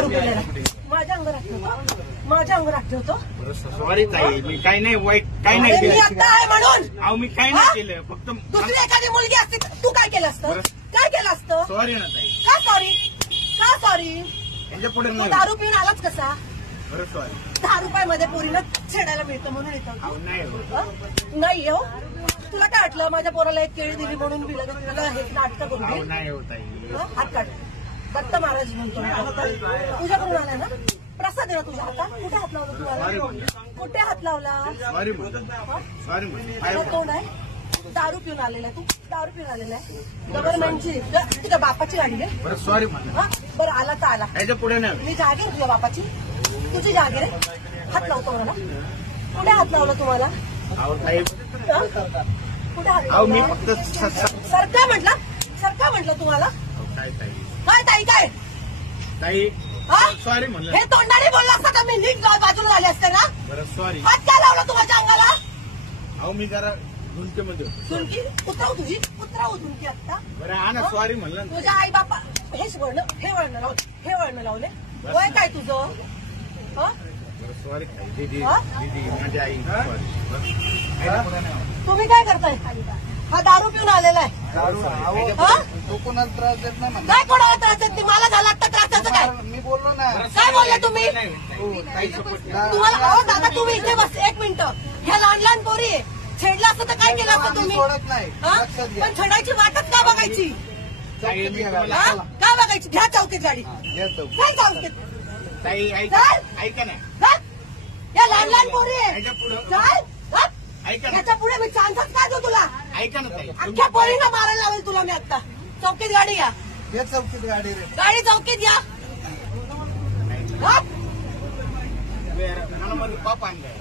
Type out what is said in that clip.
दारू पिलेला माझ्या अंगावर ठेवतो, माझ्या अंगावर ठेवतो. सॉरी ताई, मी काही नाही वाईट काही नाही मी केलं. आता आहे म्हणून. अहो मी काही नाही केलं, फक्त दुसरी एखादी मुलगी असती तू काय केलं असतं? काय केलं असतं? सॉरी ना ताई. का सॉरी? का सॉरी? यांच्या पुढे तू दारू पिऊन आलाच कसा? बरं सॉरी. 10 रुपयामध्ये पोरीला छेडायला मिळतं म्हणून येतो. नाही नाही हो, तुला काय वाटलं माझ्या पोराला एक केळी दिली म्हणून मी लगेच तुला हे नाटक करून नाही होत आहे. हात काढ. दत्त महाराज म्हणतो तुझ्याकडून आला ना प्रसाद आहे ना तुझ्या हातात. कुठे हात लावला तुम्हाला? कुठे हात लावला? सॉरी सॉरी तुला तोंड आहे? दारू पिऊन आलेला आहे तू, दारू पिऊन आलेला आहे. गव्हर्नमेंटची तुझ्या बापाची गाडी आहे. बरं सॉरी बरं आला तर आला. याच्या पुढे नाही. मी जागीर तुझ्या बापाची, तुझी जागीर आहे. हात लावतो मला. कुठे हात लावला तुम्हाला? कुठे हात अहो मी लावला? फक्त सरका म्हटलं, सरका म्हटलं तुम्हाला. काय ताई काय ताई काय? ताई हा? सॉरी म्हणलं. हे तोंडाने बोलला असता तर मी नीट बाजूला झाले असते ना. बरं सॉरी. हात काय लावला तुम्हाला अंगाला? अहो मी जरा झुंकेमध्ये होतो. झुणकी उतराव तुझी, उतराव झुणकी आता. बरं हा ना सॉरी म्हणलं ना. तुझ्या आई बापा हेच वळण, हे वळण लावले, हे वळण लावले. वय काय तुझं? बरं सॉरी ताई. दीदी हा? दीदी माझी आई सॉरी. तुम्ही काय करताय? हा दारू पिऊन आलेला आहे. हा? तो कोणाला त्रास देत नाही म्हणा. काय कोणाला त्रास देत नाही? मला झाला आता त्रास त्याचं काय? मी बोललो ना. काय बोलले तुम्ही? काही सपोर्ट तुम्हाला अहो दादा तुम्ही इथे बस एक मिनिट. ह्या लहान लहान पोरी आहे. छेडलं असतं तर काय केलं असतं आम्ही तुम्ही? सोडत नाही. हा? लक्षात घ्या. पण छेडायची वाटच का बघायची? हा? का बघायची? घ्या चौकीत गाडी. घ्या चौकीत. काय चौकीत? ताई ऐका ना. चल. या लहान लहान पोरी आहे. याच्या पुढं चल. चल. ऐका ना. याच्या पुढे मी चान्सच काय देऊ तुला? ऐका ना ताई. अख्ख्या पोरींना मारायला लावेल तुला मी आता. चौकीत गाडी या. घ्या चौकीत गाडी रे. गाडी चौकीत या. हा? मला माझं पाप आणलंय.